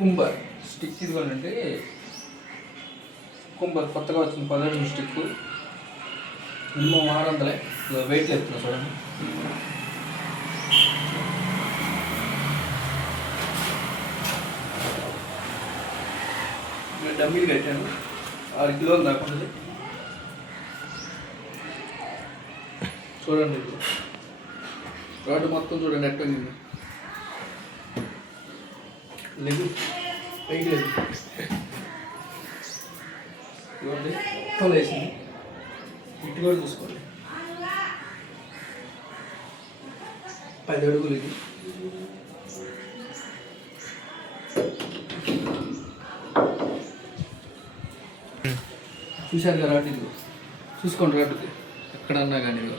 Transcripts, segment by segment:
కుంబర్ stick ఇదిగోనండి. కుంబర్ కొత్తగా వచ్చింది 17 స్టిక్, మినిమం 600 వెయిట్ ఎత్తున్నా చూడండి. డమ్మీలు కట్టాను 6 కిలోలు దాకా ఉంటుంది చూడండి. రాడ్ మొత్తం చూడండి ఎట్ట లేదు పైకి లేదు ఇవ్వండి మొత్తం వేసింది. ఇటు కూడా చూసుకోండి 10 అడుగులు ఇది. చూశారు కదా రాడ్, ఇది చూసుకోండి రాడ్ ఎక్కడన్నా కానీ ఇదిగో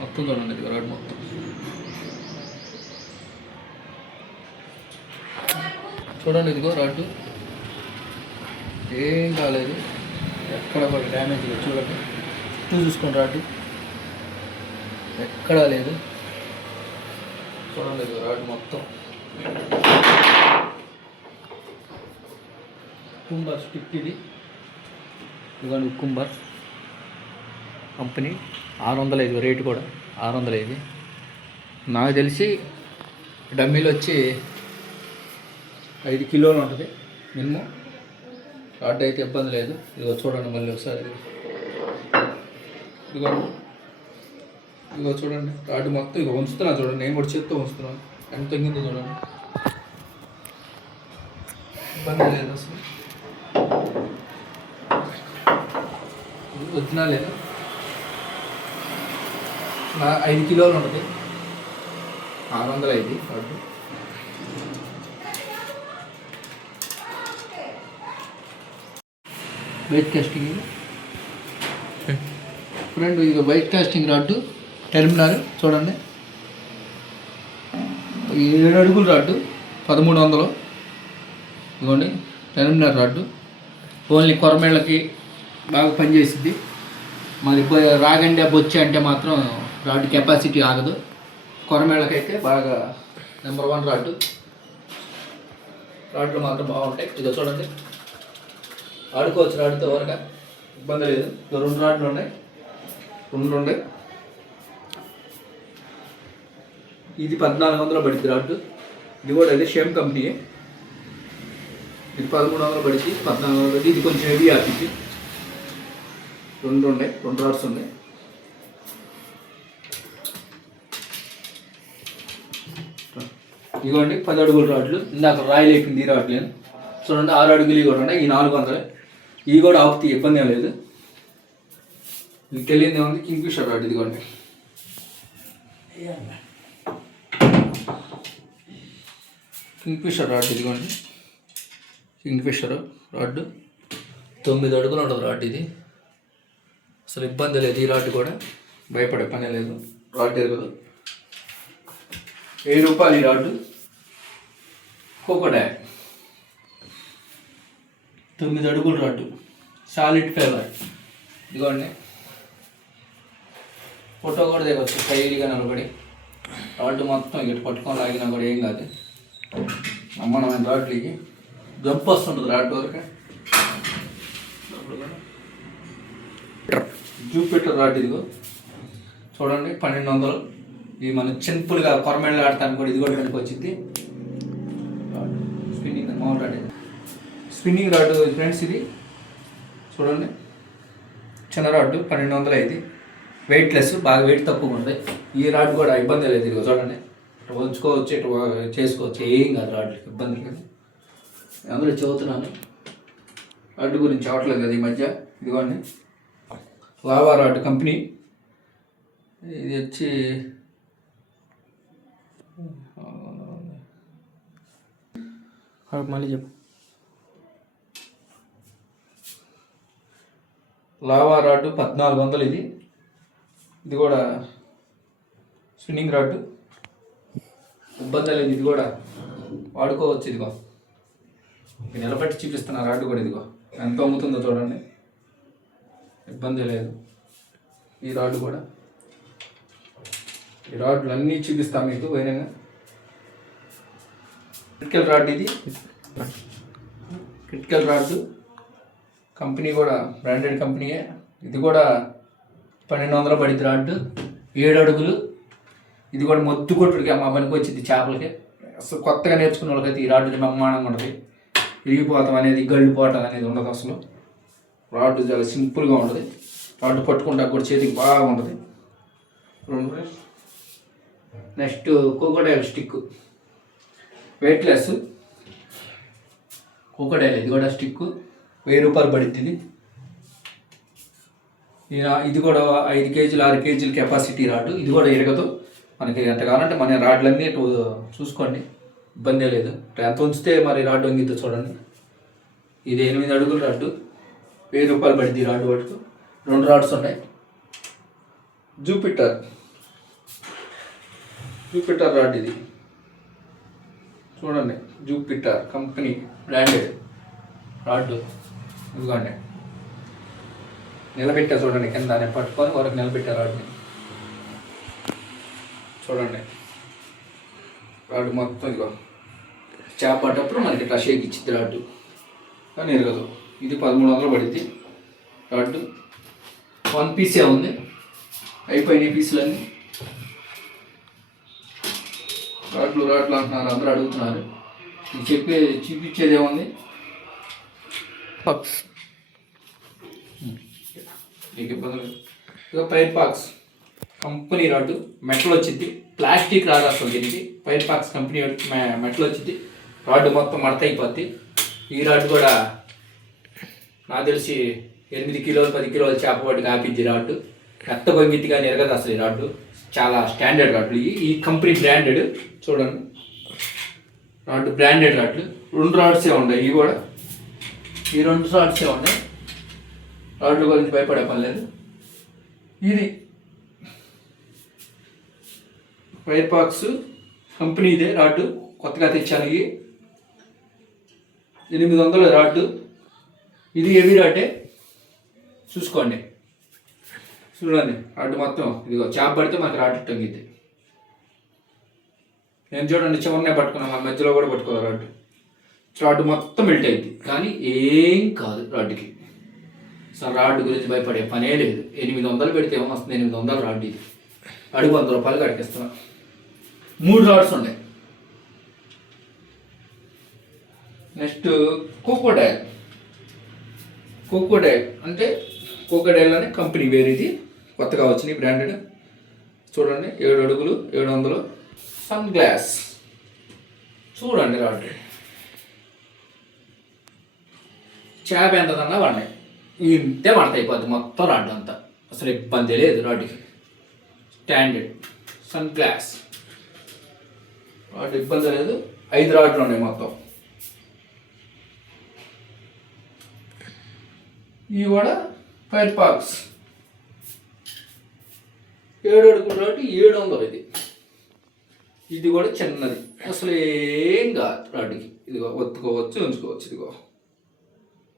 మొత్తం చూడండి, ఇది రాడ్ మొత్తం చూడండి. ఇదిగో రాడ్ ఏం కాలేదు, ఎక్కడ కూడా డ్యామేజ్ లేదు చూడండి. చూసుకోండి రాడ్ ఎక్కడా లేదు చూడండి. ఇదిగో రాడ్ మొత్తం కుంబర్ స్టిక్ ఇది. ఇదిగోండి కుంబర్ కంపెనీ 605 రేటు కూడా 605. నాకు తెలిసి డమ్మీలు వచ్చి 5 కిలోలు ఉంటుంది మినిమం. రాడ్ అయితే ఇబ్బంది లేదు. ఇదిగో చూడండి మళ్ళీ ఒకసారి, ఇదిగో చూడండి రాడ్ మొత్తం ఇక ఉంచుతున్నా చూడండి. నేను కూడా చేత్తో ఉంచుతున్నాను, ఎంత తగ్గిందో చూడండి, ఇబ్బంది లేదు అసలు. వచ్చినా లేదు 5 కిలోలు ఉంటుంది 605 రాడ్. వెయిట్ కాస్టింగ్ ఫ్రెండ్, ఇది వెయిట్ కాస్టింగ్ రాడ్ టెర్మినల్ చూడండి. 7 అడుగుల రాడ్ 1300. ఇదిగోండి టెర్మినల్ రాడ్. ఓన్లీ కొరమేళ్ళకి బాగా పనిచేసింది. మరి రాగండి బొచ్చి అంటే మాత్రం రాడ్ కెపాసిటీ ఆగదు. కొరమేళ్ళకైతే బాగా నెంబర్ 1 రాడ్. రాడ్లు మాత్రం బాగుంటాయి. ఇదో చూడండి ఆడుకోవచ్చు రాడ్తో వరకు ఇబ్బంది లేదు. 2 రాడ్లు ఉన్నాయి, 2 ఉన్నాయి. ఇది 1400 పడుతుంది రాడ్. ఇది కూడా అయితే సేమ్ కంపెనీ. ఇది 1300 పడుతుంది, 1400 పడుతుంది. ఇది కొంచెం హెవీ ఆర్టీకి. 2 ఉన్నాయి, 2 రాడ్స్ ఉన్నాయి. ఇదిగోండి 10 అడుగుల రాడ్లు. ఇందాక రాయలు అయిపోయింది ఈ రాడ్లు చూడండి. 6 అడుగులు కూడా ఉన్నాయి. ఈ 400. ఇవి కూడా ఆపుతాయి, ఇబ్బంది ఏం లేదు. మీకు తెలియదు ఏముంది, కింగ్ఫిషర్ రాడ్. ఇదిగోండి కింగ్ఫిషర్ రాడ్. ఇదిగోండి కింగ్ఫిషర్ రాడ్ 9 అడుగులు ఉండదు రాడ్. ఇది అసలు ఇబ్బంది లేదు. ఈ రాడ్ కూడా భయపడే పనే లేదు. రాడ్ ఎరగదు. 1000 రూపాయలు ఈ రాడ్. కోకోడా 9 అడుగుల రాడ్ సాలిడ్ ఫైబర్. ఇదిగోండి ఫోటో కూడా దిగవచ్చు స్టైల్గా నిలబడి. రాడ్ మొత్తం ఇటు పట్టుకొని లాగినా కూడా ఏం కాదు. నమ్మనమైన రాడ్లకి జంప్ వస్తుంటుంది రాడ్ వరకు. Jupiter rod. ఇదిగో చూడండి 1200. ఇది మనం సింపుల్గా కొరమేళ్ళు ఆడటానికి కూడా ఇది కూడా వెనక్కి వచ్చింది. స్పిన్నింగ్ మామూలు రాడ్. Spinning rod friends. ఇది చూడండి చిన్న రాడ్ 1200. ఇది వెయిట్లెస్, బాగా వెయిట్ తక్కువ ఉంది. ఈ రాడ్ కూడా ఇబ్బంది లేదు. ఇదిగో చూడండి ఇటు ఉంచుకోవచ్చు, ఇటు చేసుకోవచ్చు, ఏం కాదు. రాడ్ ఇబ్బంది లేదు. అందులో చదువుతున్నాను రాడ్ గురించి అవట్లేదు కదా ఈ మధ్య. ఇదిగోండి లావా రాడ్ కంపెనీ. ఇది వచ్చి మళ్ళీ చెప్పు. Lava rod 1400. ఇది కూడా స్పిన్నింగ్ రాడ్, ఇబ్బంది లేదు. ఇది కూడా వాడుకోవచ్చు. ఇదిగో నిలబెట్టి చూపిస్తున్నా రాడ్ కూడా. ఇదిగో ఎంత అమ్ముతుందో చూడండి, ఇబ్బంది లేదు. ఈ రాడ్ కూడా, ఈ రాడ్లు అన్నీ చూపిస్తాను మీకు వైరంగా. క్రిటికల్ రాడ్ ఇది. క్రిటికల్ రాడ్ కంపెనీ కూడా బ్రాండెడ్ కంపెనీయే. ఇది కూడా 1200 పడింది రాడ్. 7 అడుగులు. ఇది కూడా మొద్దు కొట్టుడికి మా పనికి వచ్చింది చేపలకి. అసలు కొత్తగా నేర్చుకున్న వాళ్ళకైతే ఈ రాడ్ బ్రహ్మాండంగా ఉంటుంది. విరిగిపోవటం అనేది, గళ్ళు పోవటం అనేది ఉండదు అసలు. రాడ్ చాలా సింపుల్గా ఉంటుంది. రాడ్ పట్టుకుంటా కూడా చేతికి బాగా ఉంటుంది. Next crocodile stick, weightless crocodile. ఇది కూడా స్టిక్ 1000 రూపాయలు పడుద్ది ఇది. ఇది కూడా 5 కేజీలు 6 కేజీలు కెపాసిటీ రాడ్. ఇది కూడా ఎరగదు మనకి. ఎంత కావాలంటే మన రాడ్లన్నీ చూసుకోండి, ఇబ్బంది లేదు. ఎంత ఉంచితే మరి రాడ్ వంగిద్దో చూడండి. ఇది 8 అడుగుల రాడ్, 1000 రూపాయలు పడుద్ది రాడ్. పట్టుకు 2 రాడ్స్ ఉన్నాయి. జూపిటర్ రాడ్ ఇది చూడండి. Jupiter company branded rod. ఇదిగోండి నిలబెట్టా చూడండి, కింద పట్టుకొని వరకు నిలబెట్టా రాడ్ని చూడండి. రాడ్ మొత్తం ఇదిగో చేప పట్టేటప్పుడు మనకి ఇట్లా షేక్ ఇచ్చింది రాడ్, కానీ ఎరగదు. ఇది 1300 పడింది రాడ్. 1 పీసే ఉంది, అయిపోయినాయి పీసులన్నీ. రాడ్లు అంటున్నారు అందరూ, అడుగుతున్నారు. చూపించేది ఏముంది, పక్స్ మీకు ఇబ్బంది. ఇక fire pox company rod, metal వచ్చింది, ప్లాస్టిక్ రాదు అసలు దీనికి. ఫైర్ పాక్స్ కంపెనీ మెటల్ వచ్చింది. రాడ్ మొత్తం మడత అయిపోద్ది. ఈ రాడ్ కూడా నాకు తెలిసి 8 కిలోలు 10 కిలోలు చేప పట్టుకు ఆపిద్ది రాడ్. మెత్త పొంగిద్ది కానీ ఎరగదు అసలు ఈ రాడ్. చాలా స్టాండర్డ్ రాడ్లు. ఈ కంపెనీ బ్రాండెడ్ చూడండి. రాడ్ బ్రాండెడ్ రాడ్లు. 2 రాడ్సే ఉన్నాయి. ఇవి కూడా ఈ 2 రాడ్సే ఉన్నాయి. రాడ్ల గురించి భయపడే పని లేదు. ఇది ఫైర్ పాక్స్ కంపెనీ ఇదే రాడ్, కొత్తగా తెచ్చాను. ఇది 800 రాడ్. ఇది హెవీ రాడే చూసుకోండి. చూడండి రాడ్ మొత్తం ఇదిగో చేప పడితే మనకి రాడ్ తగ్గిద్ది. నేను చూడండి చివరినే పట్టుకున్నాను, మన మధ్యలో కూడా పట్టుకోవాలి రాడ్. రాడ్ మొత్తం మెల్ట్ అయింది కానీ ఏం కాదు రాడ్కి. అసలు రాడ్ గురించి భయపడే పనే లేదు. 800 పెడితే ఏమో వస్తుంది. 800 రాడ్ ఇది. అడుగు 100 రూపాయలు కడిగిస్తున్నా. 3 రాడ్స్ ఉన్నాయి. నెక్స్ట్ కోకోడైల్ అంటే కోకోడైల్ అనే కంపెనీ వేరు. ఇది కొత్తగా వచ్చింది బ్రాండెడ్. చూడండి 7 అడుగులు 700. సన్ గ్లాస్ చూడండి. రాడ్ చేప ఎంతదన్నా వాడినాయి ఇంతే మడత అయిపోద్ది మొత్తం రాడ్ అంతా. అసలు ఇబ్బంది లేదు రాడ్కి. స్టాండర్డ్ సన్ గ్లాస్ రాడ్, ఇబ్బంది లేదు. 5 రాడ్లు ఉన్నాయి మొత్తం. ఇవి కూడా ఫైర్ పాక్స్ 7 అడుగుల రాడ్ 700. ఇది కూడా చిన్నది, అసలు ఏం కాదు రాడ్కి. ఇదిగో ఒత్తుకోవచ్చు, ఉంచుకోవచ్చు. ఇదిగో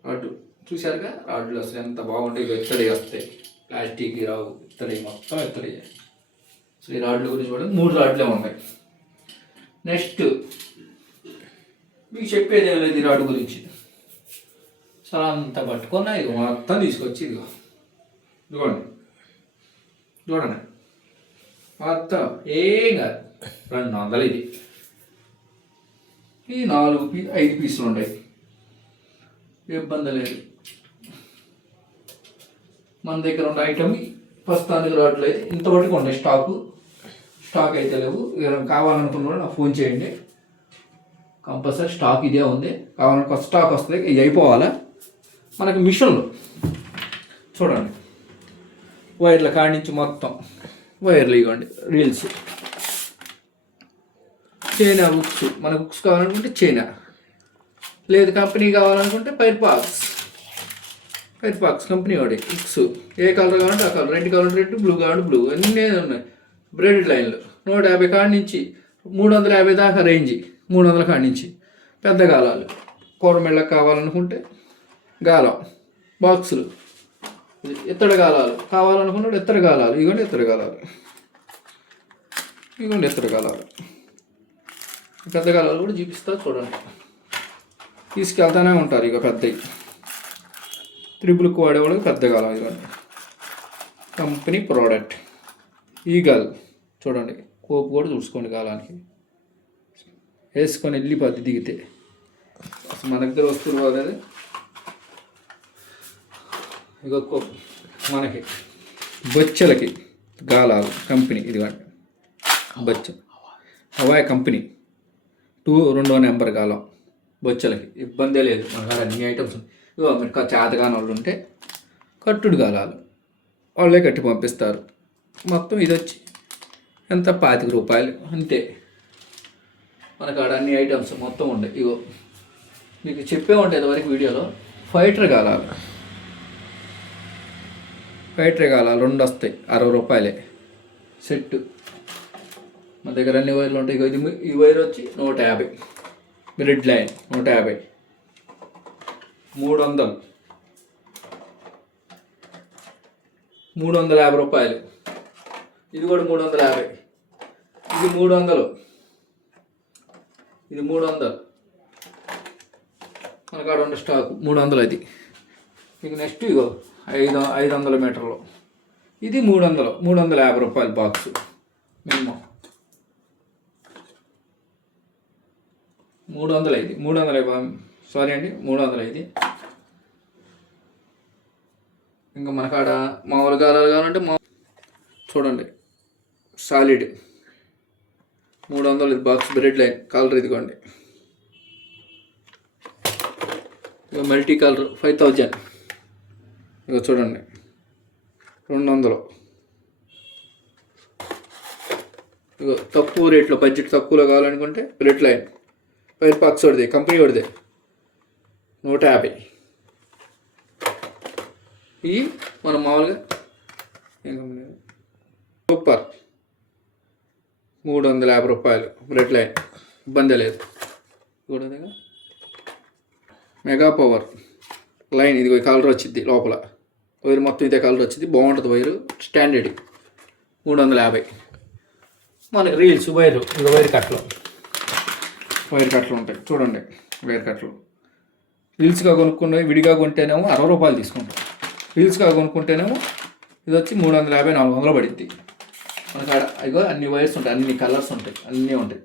రాడ్ చూశారుగా. రాడ్లు అసలు ఎంత బాగుంటాయి. ఎత్తడి వస్తాయి, ప్లాస్టిక్ రావు, ఎత్తడి మొత్తం ఎత్తడి. అసలు ఈ రాడ్ల గురించి కూడా 3 రాడ్లే ఉన్నాయి. నెక్స్ట్ మీకు చెప్పేది ఏం లేదు ఈ రాడ్ గురించి. చాలా అంత పట్టుకున్నా ఇక మొత్తం తీసుకొచ్చి ఇదిగోండి చూడండి మొత్తం ఏం కాదు. 200 ఇది. ఈ 5 పీసులు ఉంటాయి, ఇబ్బంది లేదు. మన దగ్గర ఉన్న ఐటమ్ ప్రస్తుతానికి రాడ్లు అయితే ఇంతవరకు ఉంటాయి. స్టాక్ అయితే లేవు. కావాలనుకున్న నాకు ఫోన్ చేయండి, కంపల్సరీ స్టాక్ ఇదే ఉంది. కావాలని కొత్త స్టాక్ వస్తుంది. ఇవి అయిపోవాలా మనకి మిషన్లు చూడండి. వైర్ల కాడి నుంచి మొత్తం వైర్లు ఇవ్వండి. Reels, China books. మన బుక్స్ కావాలనుకుంటే చైనా, లేదు కంపెనీ కావాలనుకుంటే ఫైర్ పాక్స్ కంపెనీ వాడి బుక్స్. ఏ కలర్ కావాలంటే ఆ కలర్, రెడ్ కావాలంటే రెడ్, బ్లూ కావాలంటే బ్లూ, అన్నీ ఉన్నాయి. బ్రెడెడ్ లైన్లు 150 కాడి నుంచి 350 దాకా రేంజ్. 300 కాడి నుంచి పెద్ద గాలాలు. పౌడమెళ్ళకి కావాలనుకుంటే గాలం బాక్సులు. ఎత్తడి గాలాలు కావాలనుకున్నాడు, ఎత్తడి గాలాలు. ఇవ్వండి ఎత్తడి గాలాలు. పెద్ద గాలాలు కూడా చూపిస్తా చూడండి. తీసుకెళ్తానే ఉంటారు ఇక పెద్దవి. త్రిబుల్కి వాడేవాళ్ళకి పెద్ద గాలం ఇదిగోండి. Company product. ఈగల్ చూడండి, కోపు కూడా చూసుకోండి గాలానికి. వేసుకొని వెళ్ళిపోద్ది దిగితే. మన దగ్గర వస్తువులు పోతుంది. ఇక మనకి బొచ్చెలకి గాలాలు కంపెనీ ఇదిగోండి. బొచ్చ హవాయ్ కంపెనీ 2వ నెంబర్ గాలం బొచ్చెలకి. ఇబ్బందే లేదు, మన కాడ అన్ని ఐటమ్స్. ఇగో మీరు చేతగాని వాళ్ళు ఉంటే కట్టుడు గాలాలు వాళ్ళే కట్టి పంపిస్తారు. మొత్తం ఇది వచ్చి ఎంత 25 రూపాయలు అంతే. మన కాడ అన్ని ఐటమ్స్ మొత్తం ఉండే. ఇగో మీకు చెప్పే ఉంటాయి వరకు వీడియోలో. ఫైటర్ గాలాలు 2 వస్తాయి, 60 రూపాయలే సెట్. మన దగ్గర అన్ని వైర్లు ఉంటాయి. ఇక ఈ వైర్ వచ్చి 150. Red line 150. 350 రూపాయలు. ఇది కూడా 350. ఇది 300. ఇది 300. మన కాడ ఉన్న స్టాక్ 300 అది. ఇక నెక్స్ట్ ఇగో 500 మీటర్లు. ఇది 350 రూపాయలు బాక్స్ మినిమం. 300 ఇది. 300 సారీ అండి, 300 ఇది. ఇంకా మన కాడ మామూలు గాలాలు కావాలంటే చూడండి సాలిడ్ 300 ఇది బాక్స్. బ్రెడ్ లైన్ కలర్ ఇదిగోండి. ఇక మల్టీ కలర్ 5000. ఇక చూడండి 200. ఇక తక్కువ రేట్లో బడ్జెట్ తక్కువలో కావాలనుకుంటే బ్రెడ్ లైన్ ఫైర్ బాక్స్ వాడిదే, కంపెనీ వాడిదే 150. ఇవి మనం మామూలుగా సూపర్ 350 రూపాయలు బ్రెడ్ లైన్. ఇబ్బంది లేదు. చూడదుగా మెగా పవర్ లైన్. ఇది కలర్ వచ్చింది లోపల. వైర్ మొత్తం ఇదే కలర్ వచ్చింది. బాగుంటుంది వైరు. స్టాండర్డ్ 350. మనకి రీల్స్ వైరు. ఇక వైర్ కట్టలు ఉంటాయి చూడండి. వైర్ కట్టలు రీల్స్గా కొనుక్కున్నవి విడిగా కొంటేనేమో 60 రూపాయలు తీసుకుంటాం. రీల్స్గా కొనుక్కుంటేనేమో ఇది వచ్చి 350, 400 పడుద్ది. మనకు ఇగో అన్ని వైర్స్ ఉంటాయి, అన్ని కలర్స్ ఉంటాయి, అన్నీ ఉంటాయి.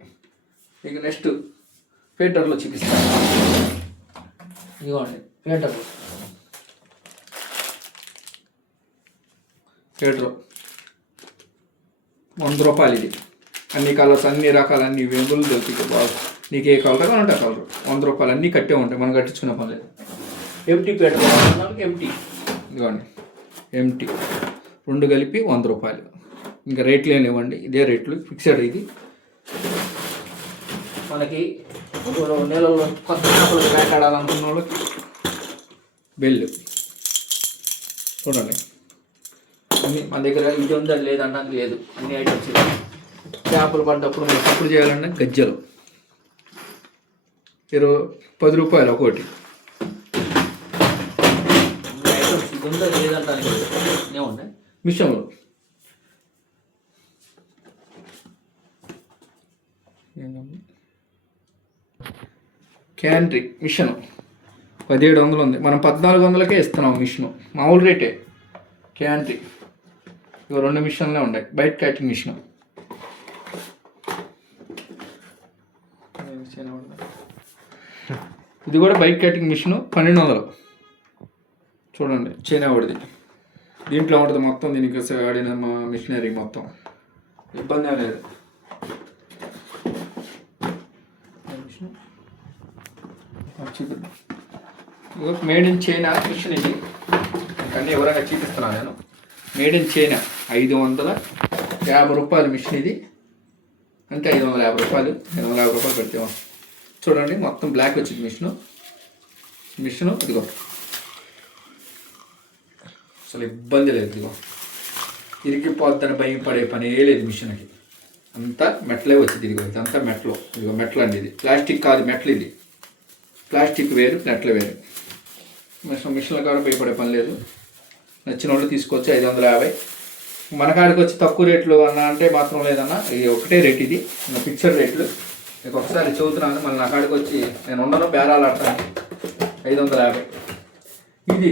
ఇక నెక్స్ట్ ఫీటర్లో చూపిస్తాను. ఇదిగోండి ఫీటర్లు. ఫీటర్ 100 రూపాయలు ఇది. అన్ని కలర్స్, అన్ని రకాల, అన్ని వెంగులు దొరుకుతాయి. బాగా నీకు ఏ కలర్ కావాలంటే ఆ కలర్. 100 రూపాయలు అన్నీ కట్టే ఉంటాయి. మనం కట్టించుకునే పని లేదు. MT feeder MT. ఇదిగోండి ఎంటీ 2 కలిపి 100 రూపాయలు. ఇంకా రేట్లు ఏమి లేవండి, ఇదే రేట్లు ఫిక్స్డ్. ఇది మనకి నెలలో కొత్త చేపలు వేటాడాలనుకున్న వాళ్ళకి బెల్లు చూడండి. అన్ని మన దగ్గర ఇది ఉందని లేదంటే లేదు, అన్ని ఐటమ్స్. చేపలు పడ్డప్పుడు మనం ఎప్పుడు చేయాలంటే గజ్జలు 10 రూపాయలు ఒకటి. ఐటమ్స్ ఇది ఉందని లేదంటే ఏమున్నాయి. మిషన్లు క్యాంట్రీ మిషన్ 1700 ఉంది. మనం 1400కే ఇస్తున్నాం మిషను. మామూలు రేటే. క్యాంట్రీ ఇవి 2 మిషన్లే ఉన్నాయి. Bite cutting machine. ఇది కూడా బైక్ కటింగ్ మిషన్ 1200. చూడండి చైనా వాడిది. దీంట్లో ఉంటుంది మొత్తం. దీనికి ఆడిన మిషనరీ మొత్తం. ఇబ్బంది లేదు. మేడ్ ఇన్ చైనా మిషన్ ఇది. అన్నీ ఎవరైనా చూపిస్తున్నాను నేను. మేడ్ ఇన్ చైనా 550 రూపాయలు మిషన్ ఇది. అంటే 550 రూపాయలు, 250 రూపాయలు పెడితే చూడండి. మొత్తం బ్లాక్ వచ్చింది మిషను. ఇదిగో అసలు ఇబ్బంది లేదు. ఇదిగో ఇరిగిపోద్దని భయపడే పని లేదు మిషన్కి. అంతా మెట్లే వచ్చింది. ఇదిగో ఇదంతా మెట్లు. ఇదిగో మెట్లు అండి. ఇది ప్లాస్టిక్ కాదు, మెట్లు. ఇది ప్లాస్టిక్ వేరు, మెట్లు వేరు. మిషన్ల కాడ భయపడే పని లేదు. నచ్చిన వాళ్ళు తీసుకోవచ్చు. 550. మన కాడికి వచ్చి తక్కువ రేట్లు అన్న అంటే మాత్రం లేదన్నా. ఇది ఒకటే రేట్. ఇది ఫిక్స్డ్ రేట్లు. మీకు ఒకసారి చదువుతున్నాను, మళ్ళీ నా కాడికి వచ్చి నేను ఉండను, బేరాలు ఆడతాను. 550. ఇది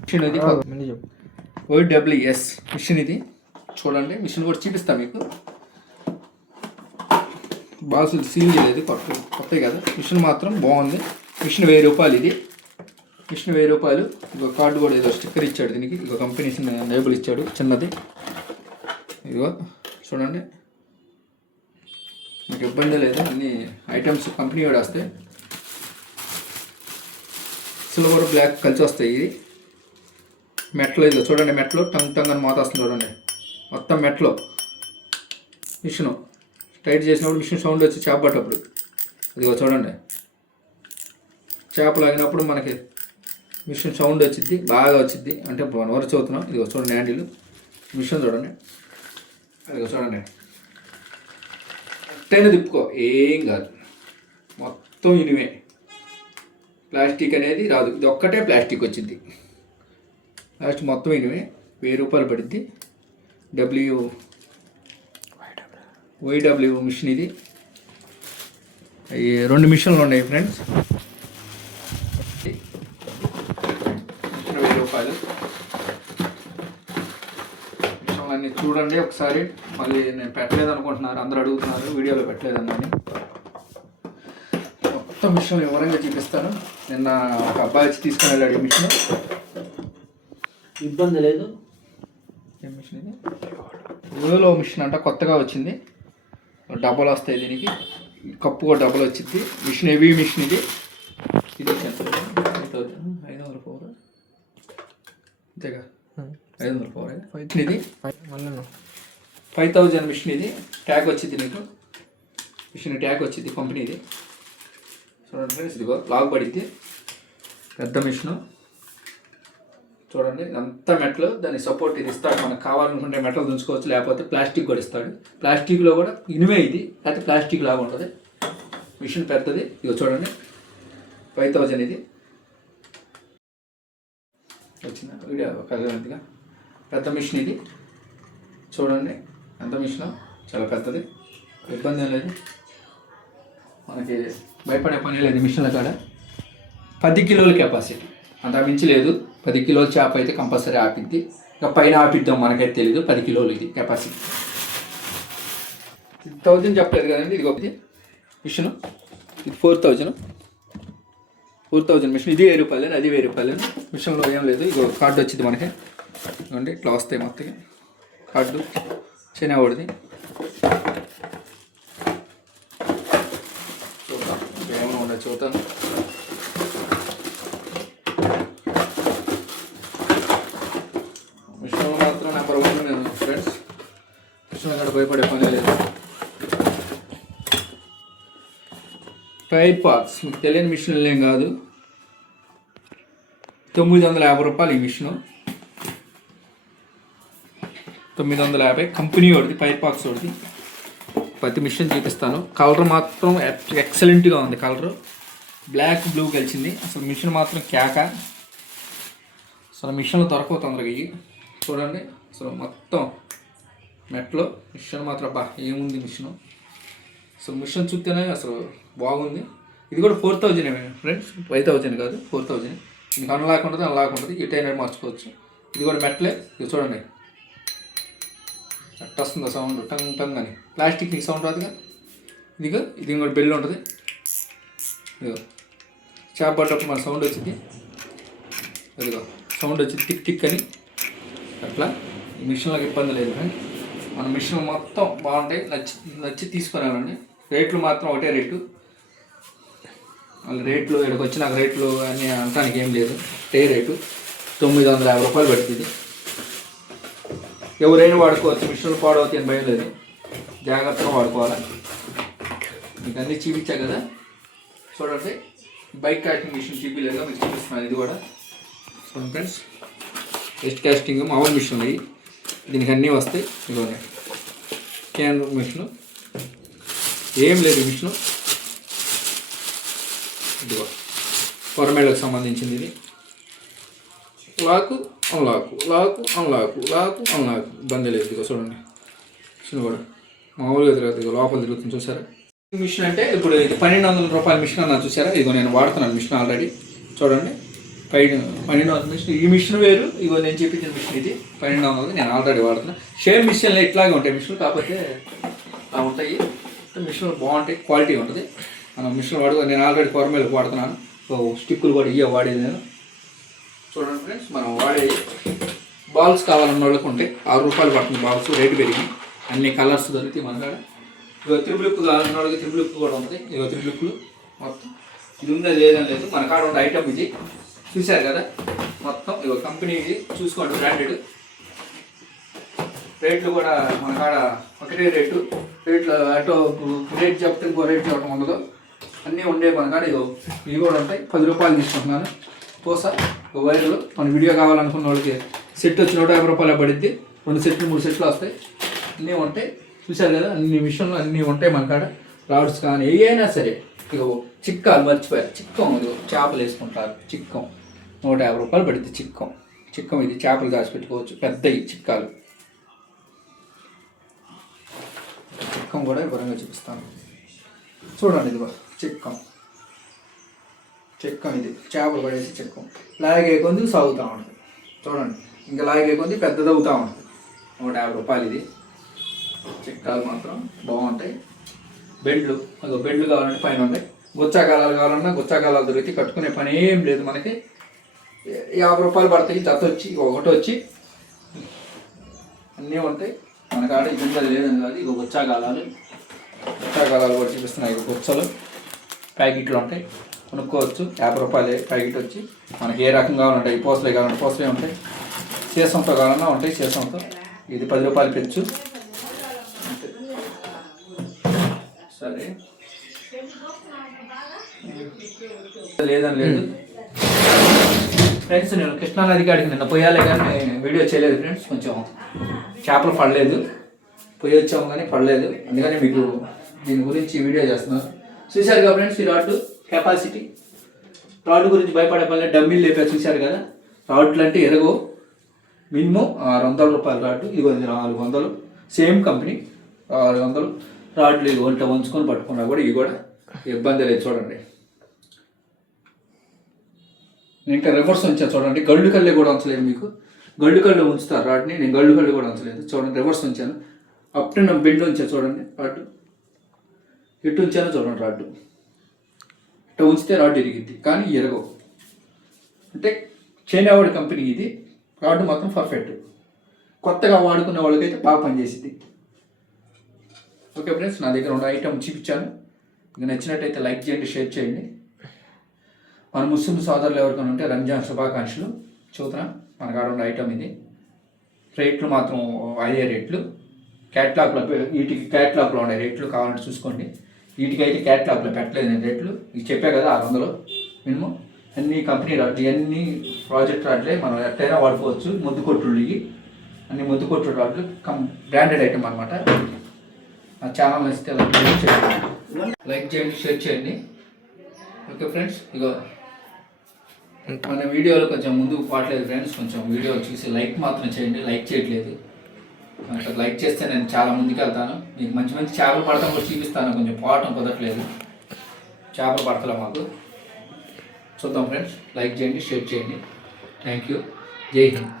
మిషన్, ఇది OWS మిషన్. ఇది చూడండి, మిషన్ కూడా చూపిస్తాను మీకు. బాక్సులు సీల్ చేయలేదు, కొత్తవి కదా. మిషన్ మాత్రం బాగుంది. మిషన్ 1000 రూపాయలు. ఇది మిషన్ 1000 రూపాయలు. ఇగో కార్డు కూడా ఏదో స్టిక్కర్ ఇచ్చాడు దీనికి. ఇగో కంపెనీ లేబుల్ ఇచ్చాడు చిన్నది. ఇదిగో చూడండి, మీకు ఇబ్బంది లేదు. అన్ని ఐటమ్స్ కంపెనీ కూడా వస్తాయి. సిల్వర్ బ్లాక్ కలిసి వస్తాయి. ఇది మెట్లో, ఇదిగో చూడండి, మెట్లో టంగ్ అని మోత వస్తుంది చూడండి. మొత్తం మెట్లో మిషను టైట్ చేసినప్పుడు మిషన్ సౌండ్ వచ్చి చేప పట్టేటప్పుడు ఇదిగో చూడండి, చేప లాగినప్పుడు మనకి మిషన్ సౌండ్ వచ్చింది, బాగా వచ్చింది. అంటే 1 అవర్ చదువుతున్నాం. ఇదిగో చూడండి, హ్యాండిల్ మిషన్ చూడండి. అదిగో చూడండి, ఎట్టైనా తిప్పుకో, ఏం కాదు. మొత్తం ఇనివే, ప్లాస్టిక్ అనేది రాదు. ఇది ఒక్కటే ప్లాస్టిక్ వచ్చింది. లాస్ట్ మొత్తం ఇనివే. 1000 రూపాయలు పడుద్ది. YW machine. ఇది 2 మిషన్లు ఉన్నాయి ఫ్రెండ్స్. 1000 రూపాయలు. మిషన్లన్నీ చూడండి ఒకసారి. మళ్ళీ నేను పెట్టలేదు అనుకుంటున్నారు, అందరూ అడుగుతున్నారు, వీడియోలో పెట్టలేదని. మొత్తం మిషన్ వివరంగా చూపిస్తాను. నిన్న ఒక అబ్బాయి వచ్చి తీసుకుని వెళ్ళాడు ఈ మిషన్. ఇబ్బంది లేదు. ఏం మిషన్ ఇది? ఓలో మిషన్ అంట, కొత్తగా వచ్చింది. డబ్బలు వస్తాయి దీనికి. కప్పు కూడా డబ్బలు వచ్చింది. మిషన్ హెవీ మిషన్ ఇది. ఇది 504 అంతేగా, 504. ఇది 5000 మిషన్. ఇది ట్యాగ్ వచ్చింది నీకు. మిషన్ ట్యాగ్ వచ్చింది కంపెనీది. చూడండి ఫ్రెండ్స్, ఇదిగో లాగ్ పడిద్ది. పెద్ద మిషను చూడండి. అంతా మెటల్, దాని సపోర్ట్ ఇది ఇస్తాడు. మనకు కావాలనుకుంటే మెటల్ దుంచుకోవచ్చు, లేకపోతే ప్లాస్టిక్ కూడా ఇస్తాడు. ప్లాస్టిక్లో కూడా ఇనివే ఇది, లేకపోతే ప్లాస్టిక్ లాగా ఉంటుంది. మిషన్ పెద్దది. ఇదిగో చూడండి, 5000 ఇది వచ్చిన వీడియో కలిగినట్టుగా. పెద్ద మిషన్ ఇది చూడండి, ఎంత మిషన్, చాలా పెద్దది. ఇబ్బంది ఏం లేదు, మనకి భయపడే పని లేదు. మిషన్ల కాడ 10 కిలోల కెపాసిటీ, అంత మించి లేదు. 10 కిలోల చేప అయితే కంపల్సరీ ఆపిద్ది. ఇంకా పైన ఆపిద్దాం మనకైతే తెలియదు. 10 కిలోలు ఇది కెపాసిటీ. 1000 చెప్పలేదు కదండి. ఇది ఒకటి మిషన్. ఇది 4000 మిషన్. ఇది 1000 రూపాయలు, అది 1000 రూపాయలు. మిషన్లో ఏం లేదు. ఇగో కార్డు వచ్చింది మనకి. ఇవ్వండి, ఇట్లా వస్తాయి మొత్తం కార్డు. చిన్నవాడిది. చూద్దాం ఏమైనా ఉండదు, చూద్దాం. మిషన్లో మాత్రం నెంబర్ 1 నేను ఫ్రెండ్స్. మిషన్ అక్కడ భయపడే పని లేదు. టైర్ పార్ట్స్ మీకు తెలియని మిషన్లు ఏం కాదు. 950 రూపాయలు ఈ మిషను. 950 కంపెనీ వాడిది, టైర్ పార్ట్స్ వాడిది. ప్రతి మిషన్ చూపిస్తాను. కలర్ మాత్రం ఎక్సలెంట్గా ఉంది. కలరు బ్లాక్ బ్లూ కలిసింది. అసలు మిషన్ మాత్రం కేక. అసలు మిషన్లు దొరకవు తొందరగా. ఇవి చూడండి, అసలు మొత్తం మెట్లో మిషన్ మాత్రం ఏముంది మిషను. అసలు మిషన్ చూస్తేనే అసలు బాగుంది. ఇది కూడా 4000 ఫ్రెండ్స్, 5000 కాదు, 4000. మీకు అన్లాక్ ఉంటుంది, అన్లాక్ ఉంటుంది. ఇటైనా మార్చుకోవచ్చు. ఇది కూడా మెట్లే. ఇది చూడండి ఎట్ట వస్తుందో సౌండ్, టంగ్ టంగ్ అని. ప్లాస్టిక్ నీకు సౌండ్ రాదుగా. ఇదిగో ఇది కూడా బెల్ ఉంటుంది. ఇదిగో చేప పడ్డప్పుడు మన సౌండ్ వచ్చింది. ఇదిగో సౌండ్ వచ్చింది, టిక్ టిక్ అని. అట్లా ఈ మిషన్లకు ఇబ్బంది లేదు. మన మిషన్ మొత్తం బాగుంటాయి. నచ్చి తీసుకురానండి. రేట్లు మాత్రం ఒకటే రేటు. వాళ్ళ రేట్లు ఇక్కడికి వచ్చి నాకు రేట్లు అని అనడానికి ఏం లేదు. ఒకటే రేటు. 950 రూపాయలు పడుతుంది. ఎవరైనా వాడుకోవచ్చు. మిషన్లు పాడవుతాయి అని భయం లేదు. జాగ్రత్తగా వాడుకోవాలి. మీకు అన్నీ చూపించా కదా. చూడండి, బైక్ కాస్టింగ్ మిషన్ చూపించలేదుగా, మీకు చూపిస్తున్నాను. ఇది కూడా చూడండి ఫ్రెండ్స్, టెస్ట్ కాస్టింగ్ మామూలు మిషన్. అవి దీనికి అన్నీ వస్తాయి. ఇదిగోండి క్యాన్ మిషను, ఏం లేదు మిషను. ఇదిగో కొరమేళ్ళకు సంబంధించింది. ఇది లాకు అన్లాకు, లాకు అన్లాకు, లాకు అన్లాకు, ఇబ్బంది లేదు. ఇదిగో చూడండి, మిషన్ కూడా మామూలుగా తిరగదు, ఇక లోపల తిరుగుతుంది చూసారా. ఈ మిషన్ అంటే ఇప్పుడు ఇది 1200 రూపాయల మిషన్ అన్నా చూసారా. ఇగో నేను వాడుతున్నాను మిషన్ ఆల్రెడీ చూడండి. 1200 మిషన్. ఈ మిషన్ వేరు, ఇగో నేను చూపించిన మిషన్ ఇది 1200 నేను ఆల్రెడీ వాడుతున్నాను. సేమ్ మిషన్లో ఇట్లాగే ఉంటాయి మిషన్లు, కాకపోతే అలా ఉంటాయి. మిషన్లు బాగుంటాయి, క్వాలిటీ ఉంటుంది. మనం మిషన్ నేను ఆల్రెడీ కొరమేలకు వాడుతున్నాను. స్టిక్కులు కూడా ఇవే వాడేది నేను. చూడండి ఫ్రెండ్స్, మనం వాడేది బాల్స్ కావాలన్న వాళ్ళకి ఉంటాయి. 6 రూపాయలు పడుతుంది బాల్స్, రేటు పెరిగి. అన్ని కలర్స్ దొరుకుతాయి మన కాడ. ఇగో త్రిబుల్ కావాలన్న వాళ్ళకి త్రిబుల్ కూడా ఉంటుంది. ఇగో త్రిబుల్ మొత్తం ఇది ఉందా లేదని లేదు, మన కాడ ఉన్న ఐటమ్ ఇది. చూశారు కదా మొత్తం. ఇగో కంపెనీ ఇది చూసుకోండి, బ్రాండెడ్. రేట్లు కూడా మన కాడ ఒకటే రేటు. రేట్లు అటో రేట్ చెప్తే ఇంకో రేట్ చెప్పడం ఉండదు, అన్నీ ఉండే మన కాడ. ఇవి కూడా ఉంటాయి. 10 రూపాయలు తీసుకుంటున్నాను పోసా. వైర్లు మన వీడియో కావాలనుకున్న వాళ్ళకి సెట్ వచ్చి 150 రూపాయలు పడుద్ది. 2 సెట్లు 3 సెట్లు వస్తాయి, అన్నీ ఉంటాయి. చూశారు కదా అన్ని విషయంలో అన్నీ ఉంటాయి మన కాడ. రాడ్స్ కానీ ఏవైనా సరే. చిక్కాలు మర్చిపోయారు, చిక్కం. చేపలు వేసుకుంటారు, చిక్కం 150 రూపాయలు పడుద్ది. చిక్కం ఇది చేపలు దాచి పెట్టుకోవచ్చు, పెద్దవి చిక్కాలు. చిక్కం కూడా వివరంగా చూపిస్తాను చూడండి. ఇది చిక్కం ఇది చేపలు పడేసి చిక్కం. లాగే కొంది సాగుతూ ఉంటుంది చూడండి. ఇంకా లాగే కొంది పెద్దది అవుతూ ఉంటుంది. 150 రూపాయలు ఇది. చిక్కాలు మాత్రం బాగుంటాయి. బెడ్లు కావాలంటే పైన ఉంటాయి. గుచ్చాకాలాలు కావాలన్నా గుచ్చాకాలాలు దొరికి కట్టుకునే పని ఏం లేదు మనకి. 50 రూపాయలు పడతాయి జత వచ్చి. ఒకటి వచ్చి అన్నీ ఉంటాయి మన కాడ. ఇబ్బంది లేదని కాదు. ఇక గుచ్చాకాలాలు కూడా చూపిస్తున్నాయి. గుచ్చలు ప్యాకెట్లు ఉంటాయి, కొనుక్కోవచ్చు. 50 రూపాయలే ప్యాకెట్ వచ్చి. మనకి ఏ రకం కావాలంటే ఈ పూసలే కావాలంటే పూసలే ఉంటాయి. సీసంతో కావాలన్నా ఉంటాయి, సీసంతో. ఇది 10 రూపాయలు పెంచు. సరే లేదని లేదు ఫ్రెండ్స్. నేను కృష్ణానది కాడికి నిన్న పోయాలే కానీ వీడియో చేయలేదు ఫ్రెండ్స్. కొంచెం చేపలు పడలేదు, పోయి వచ్చాము కానీ పడలేదు. అందుకని మీకు దీని గురించి వీడియో చేస్తున్నాను. చూశారు కదా ఫ్రెండ్స్, ఈ రాడ్ కెపాసిటీ. రాడ్ గురించి భయపడే పని డమ్మీలు లేపారు. చూశారు కదా, రాడ్లు అంటే ఎరగో. మినిమం 600 రూపాయల రాడ్డు. ఇవి 400, సేమ్ కంపెనీ 600 రాడ్లు. ఇవి వంట వంచుకొని పట్టుకున్నా కూడా ఇవి కూడా ఇబ్బంది లేదు. చూడండి, నేను ఇంకా రివర్స్ ఉంచాను చూడండి. గళ్ళు కళ్ళే కూడా ఉంచలేదు మీకు. గళ్ళు కళ్ళు ఉంచుతారు రాడ్ని, నేను గళ్ళు కళ్ళు కూడా ఉంచలేదు. చూడండి, రివర్స్ ఉంచాను. అప్ టు బెండ్ ఉంచాను చూడండి. రాడ్డు ఎటు ఉంచానో చూడండి. రాడ్డు ఇట్లా ఉంచితే రాడ్డు ఇరిగిద్ది, కానీ ఎరగవు. అంటే చైనావాడి కంపెనీ ఇది. రాడ్డు మాత్రం పర్ఫెక్ట్. కొత్తగా వాడుకునే వాళ్ళకైతే బాగా పనిచేసింది. ఓకే ఫ్రెండ్స్, నా దగ్గర 2 ఐటమ్ చూపించాను. మీకు నచ్చినట్టయితే లైక్ చేయండి, షేర్ చేయండి. మన ముస్లిం సోదరులు ఎవరికైనా ఉంటే రంజాన్ శుభాకాంక్షలు. చూద్దాం, మన కాడ 2 ఐటమ్ ఇది. రేట్లు మాత్రం అదే రేట్లు. క్యాట్లాగ్లో వీటికి క్యాట్లాగ్లో ఉండే రేట్లు కావాలంటే చూసుకోండి. వీటికైతే క్యాట్లాగ్లో పెట్టలేదు నేను రేట్లు. ఇది చెప్పా కదా 600 మినిమం. అన్ని కంపెనీ రాడ్లు, ఇవన్నీ ప్రాజెక్ట్ రాడ్లే. మనం ఎట్టయినా వాడుకోవచ్చు. ముద్దు కొట్టుళ్ళు ఇవి అన్ని ముద్దు కొట్టుడు రాడ్లు, బ్రాండెడ్ ఐటమ్ అనమాట. నా ఛానల్ నచ్చితే లైక్ చేయండి, షేర్ చేయండి. ఓకే ఫ్రెండ్స్, ఇగో మన వీడియోలో కొంచెం ముందుకు పోవట్లేదు ఫ్రెండ్స్. కొంచెం వీడియో చూసి లైక్ మాత్రం చేయండి. లైక్ చేయట్లేదు. లైక్ చేస్తే నేను చాలా ముందుకు వెళ్తాను. మీకు మంచి మంచి చేపలు పడతాం కూడా చూపిస్తాను. కొంచెం పోవటం కుదరట్లేదు, చేపలు పడతలే మాకు. చూద్దాం ఫ్రెండ్స్, లైక్ చేయండి, షేర్ చేయండి. Thank you. జై హింద్.